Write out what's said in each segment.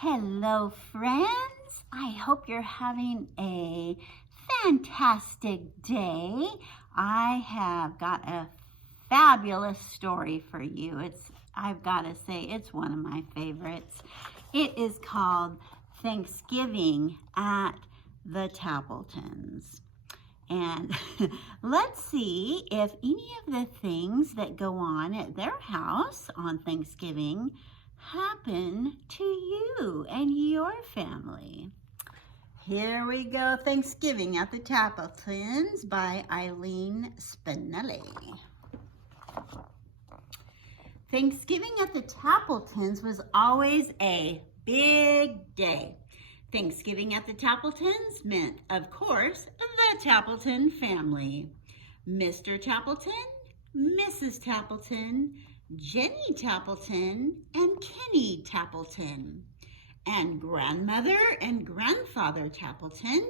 Hello, friends. I hope you're having a fantastic day. I have got a fabulous story for you. I've got to say, it's one of my favorites. It is called Thanksgiving at the Tappletons. And let's see if any of the things that go on at their house on Thanksgiving happen to you and your family. Here we go, Thanksgiving at the Tappletons by Eileen Spinelli. Thanksgiving at the Tappletons was always a big day. Thanksgiving at the Tappletons meant, of course, the Tappleton family. Mr. Tappleton, Mrs. Tappleton, Jenny Tappleton, and Kenny Tappleton, and Grandmother and Grandfather Tappleton,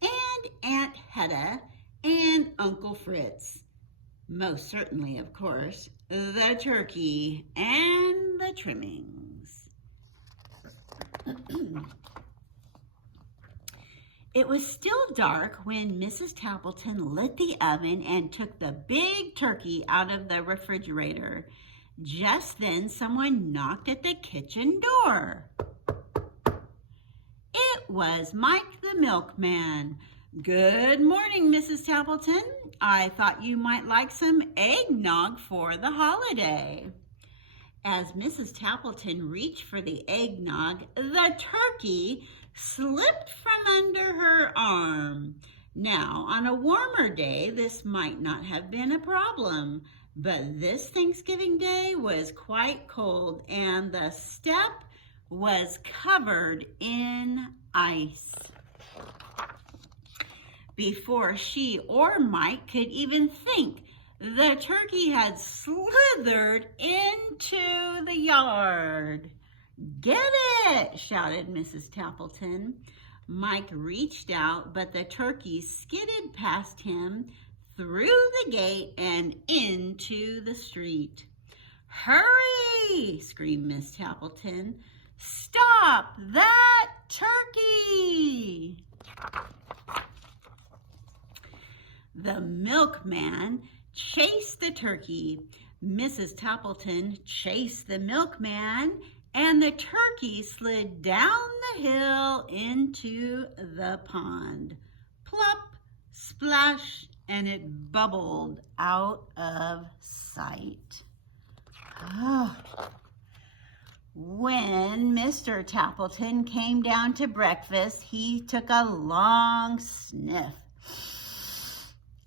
and Aunt Hedda, and Uncle Fritz. Most certainly, of course, the turkey and the trimmings. It was still dark when Mrs. Tappleton lit the oven and took the big turkey out of the refrigerator. Just then, someone knocked at the kitchen door. It was Mike the milkman. "Good morning, Mrs. Tappleton. I thought you might like some eggnog for the holiday." As Mrs. Tappleton reached for the eggnog, the turkey slipped from under her arm. Now, on a warmer day, this might not have been a problem, but this Thanksgiving day was quite cold and the step was covered in ice. Before she or Mike could even think, the turkey had slithered into the yard. "Get it!" shouted Mrs. Tappleton. Mike reached out, but the turkey skidded past him, through the gate, and into the street. "Hurry!" screamed Miss Tappleton. "Stop that turkey!" The milkman chased the turkey. Mrs. Tappleton chased the milkman, and the turkey slid down the hill into the pond. Plop, splash, and it bubbled out of sight. When Mr. Tappleton came down to breakfast, he took a long sniff.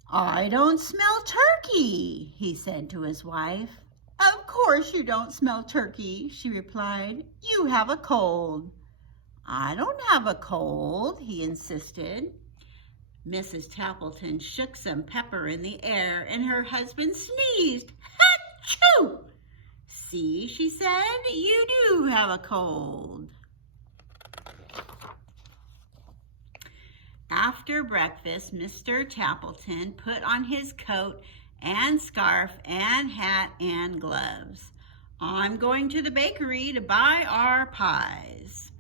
"I don't smell turkey," he said to his wife. "Of course you don't smell turkey," she replied. "You have a cold." "I don't have a cold," he insisted. Mrs. Tappleton shook some pepper in the air, and her husband sneezed. "Achoo!" "See," she said, "you do have a cold." After breakfast, Mr. Tappleton put on his coat and scarf and hat and gloves. "I'm going to the bakery to buy our pies."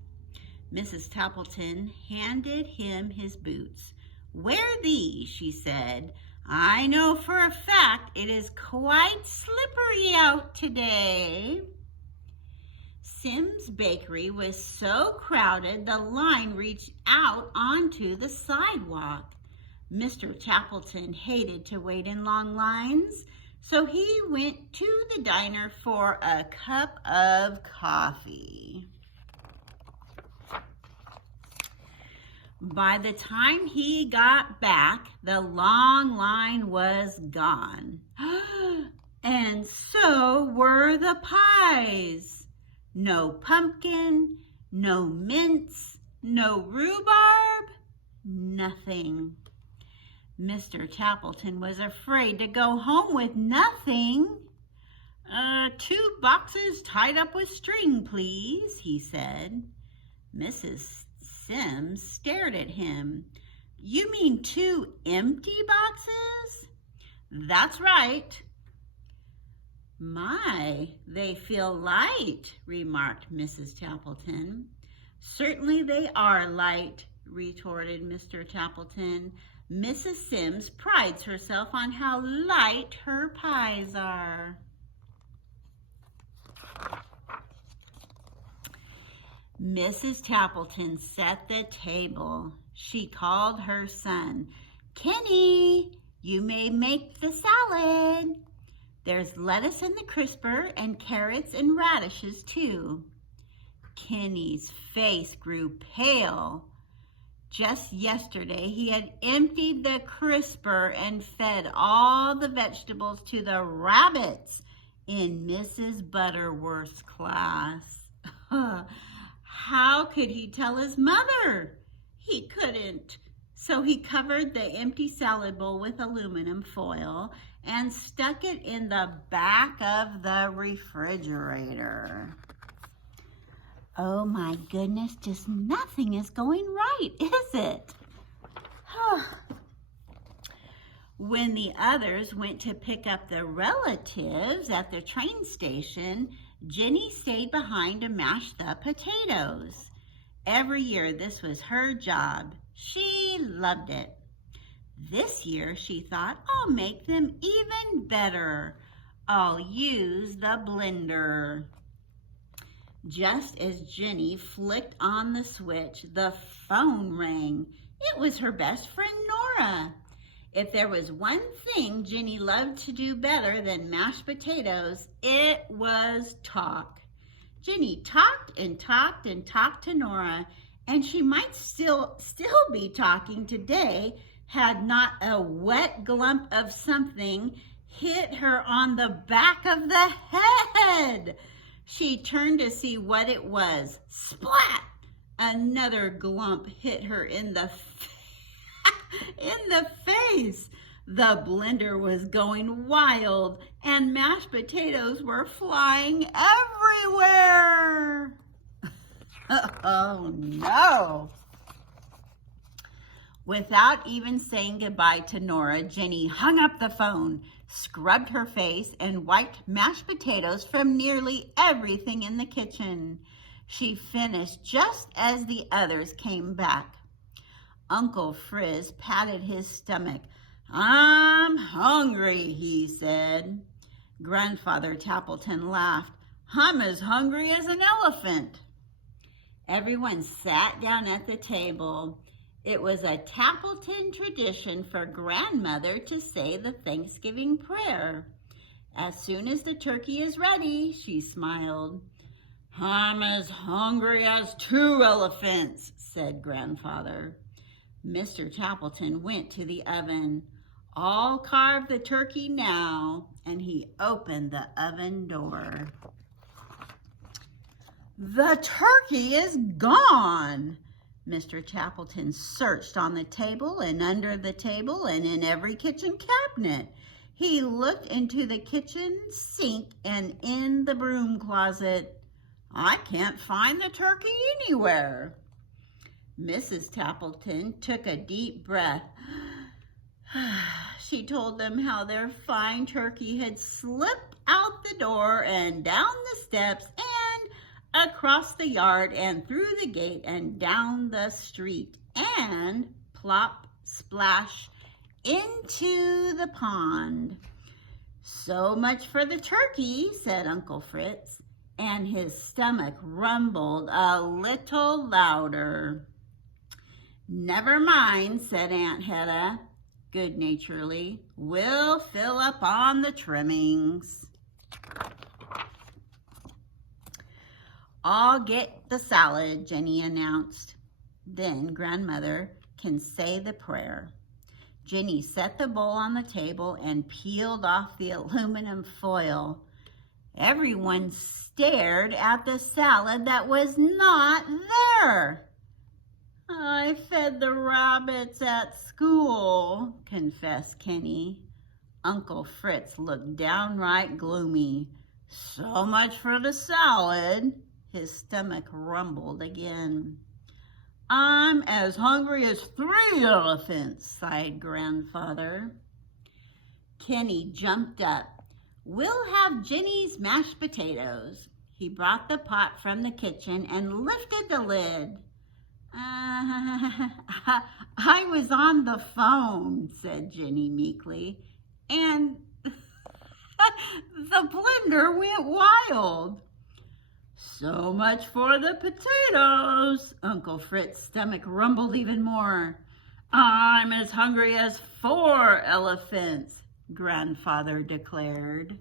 Mrs. Tappleton handed him his boots. "Wear these," she said. "I know for a fact it is quite slippery out today." Sim's bakery was so crowded the line reached out onto the sidewalk. Mr. Tappleton hated to wait in long lines, so he went to the diner for a cup of coffee. By the time he got back, the long line was gone. And so were the pies. No pumpkin, no mince, no rhubarb, nothing. Mr. Tappleton was afraid to go home with nothing. 2 boxes tied up with string, please," he said. Mrs. Sims stared at him. "You mean 2 empty boxes?" "That's right." "My, they feel light," remarked Mrs. Tappleton. "Certainly they are light," retorted Mr. Tappleton. "Mrs. Sims prides herself on how light her pies are." Mrs. Tappleton set the table. She called her son. "Kenny, you may make the salad. There's lettuce in the crisper and carrots and radishes too." Kenny's face grew pale. Just yesterday he had emptied the crisper and fed all the vegetables to the rabbits in Mrs. Butterworth's class. How could he tell his mother? He couldn't. So he covered the empty salad bowl with aluminum foil and stuck it in the back of the refrigerator. Oh my goodness, just nothing is going right, is it? When the others went to pick up their relatives at the train station, Jenny stayed behind to mash the potatoes. Every year this was her job. She loved it. This year she thought, "I'll make them even better. I'll use the blender." Just as Jenny flicked on the switch, the phone rang. It was her best friend Nora. If there was one thing Jenny loved to do better than mashed potatoes, it was talk. Jenny talked and talked and talked to Nora, and she might still be talking today had not a wet glump of something hit her on the back of the head. She turned to see what it was. Splat! Another glump hit her in the face. The blender was going wild and mashed potatoes were flying everywhere. Oh no! Without even saying goodbye to Nora, Jenny hung up the phone, scrubbed her face, and wiped mashed potatoes from nearly everything in the kitchen. She finished just as the others came back. Uncle Frizz patted his stomach. "I'm hungry," he said. Grandfather Tappleton laughed. "I'm as hungry as an elephant." Everyone sat down at the table. It was a Tappleton tradition for Grandmother to say the Thanksgiving prayer. "As soon as the turkey is ready," she smiled. "I'm as hungry as 2 elephants," said Grandfather. Mr. Tappleton went to the oven. "I'll carve the turkey now," and he opened the oven door. The turkey is gone. Mr. Tappleton searched on the table and under the table and in every kitchen cabinet. He looked into the kitchen sink and in the broom closet. "I can't find the turkey anywhere." Mrs. Tappleton took a deep breath. She told them how their fine turkey had slipped out the door and down the steps and across the yard and through the gate and down the street and plop, splash into the pond. "So much for the turkey," said Uncle Fritz, and his stomach rumbled a little louder. "Never mind," said Aunt Hedda good-naturedly. "We'll fill up on the trimmings." "I'll get the salad," Jenny announced. "Then Grandmother can say the prayer." Jenny set the bowl on the table and peeled off the aluminum foil. Everyone stared at the salad that was not there. "I fed the rabbits at school," confessed Kenny. Uncle Fritz looked downright gloomy. "So much for the salad." His stomach rumbled again. "I'm as hungry as 3 elephants, sighed Grandfather. Kenny jumped up. "We'll have Jenny's mashed potatoes." He brought the pot from the kitchen and lifted the lid. I was on the phone, said Jenny meekly, and the blender went wild. So much for the potatoes. Uncle Fritz's stomach rumbled even more. I'm as hungry as 4 elephants, Grandfather declared.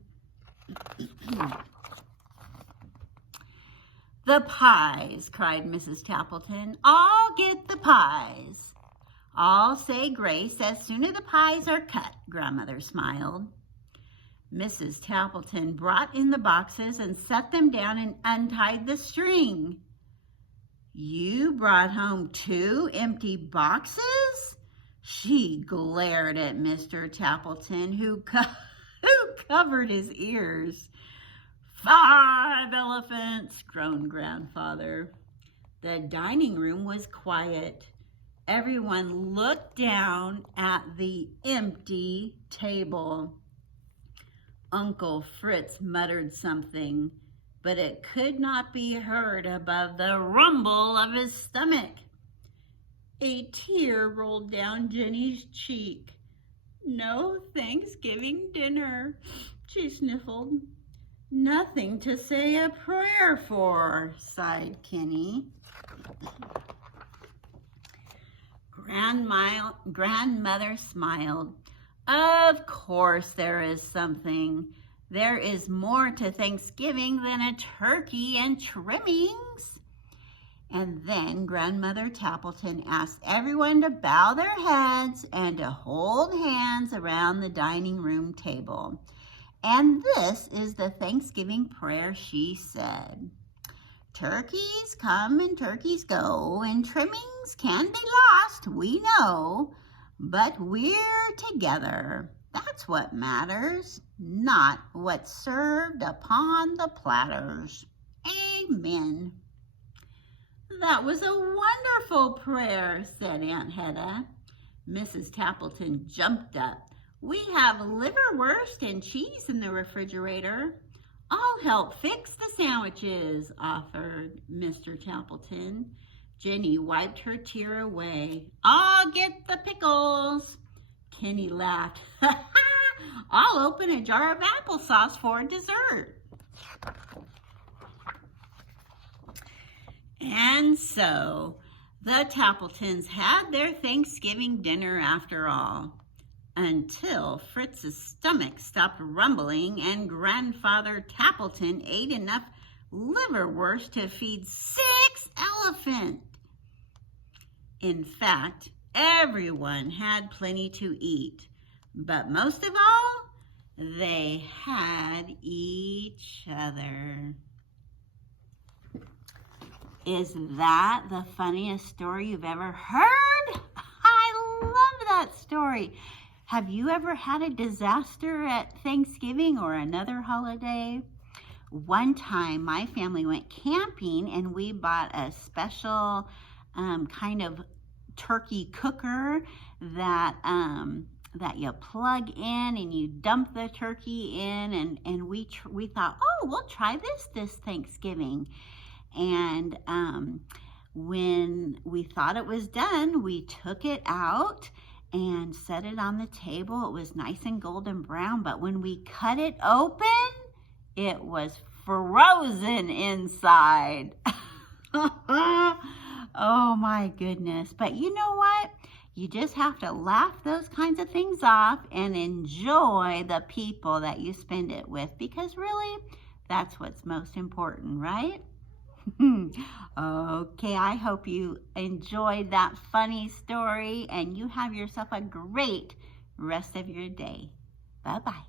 The pies, cried Mrs. Tappleton. I'll get the pies. I'll say grace as soon as the pies are cut, Grandmother smiled. Mrs. Tappleton brought in the boxes and set them down and untied the string. You brought home 2 empty boxes? She glared at Mr. Tappleton, who covered his ears. 5 elephants, groaned Grandfather. The dining room was quiet. Everyone looked down at the empty table. Uncle Fritz muttered something, but it could not be heard above the rumble of his stomach. A tear rolled down Jenny's cheek. No Thanksgiving dinner, she sniffled. Nothing to say a prayer for, sighed Kenny. Grandmother smiled. Of course there is something. There is more to Thanksgiving than a turkey and trimmings. And then Grandmother Tappleton asked everyone to bow their heads and to hold hands around the dining room table. And this is the Thanksgiving prayer she said. Turkeys come and turkeys go, and trimmings can be lost, we know, but we're together. That's what matters, not what's served upon the platters. Amen. That was a wonderful prayer, said Aunt Hedda. Mrs. Tappleton jumped up. We have liverwurst and cheese in the refrigerator. I'll help fix the sandwiches, offered Mr. Tappleton. Jenny wiped her tear away. I'll get the pickles. Kenny laughed. I'll open a jar of applesauce for dessert. And so the Tappletons had their Thanksgiving dinner after all, until Fritz's stomach stopped rumbling and Grandfather Tappleton ate enough liverwurst to feed 6 elephants. In fact, everyone had plenty to eat, but most of all, they had each other. Is that the funniest story you've ever heard? I love that story. Have you ever had a disaster at Thanksgiving or another holiday? One time, my family went camping and we bought a special kind of turkey cooker that you plug in and you dump the turkey in, and we thought, oh, we'll try this Thanksgiving. And when we thought it was done, we took it out and set it on the table. It was nice and golden brown, but when we cut it open, it was frozen inside. Oh my goodness. But you know what? You just have to laugh those kinds of things off and enjoy the people that you spend it with, because really, that's what's most important, right? Okay, I hope you enjoyed that funny story and you have yourself a great rest of your day. Bye-bye.